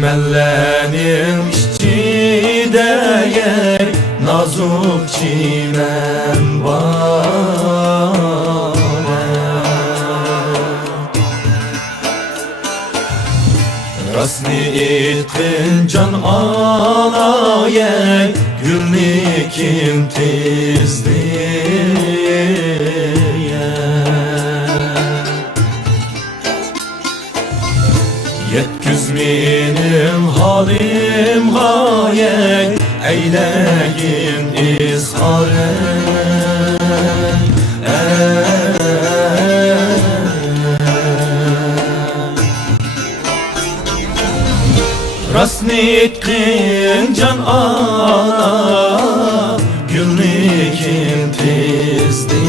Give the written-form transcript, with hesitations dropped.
Mellenim işçideye nazuk çimen var. Rasni etkin can alaye gülnikin tizdiye. Yetküz benim halim gaye eyleyin izhare. Rasni etkin can ana gülnikin tizdi.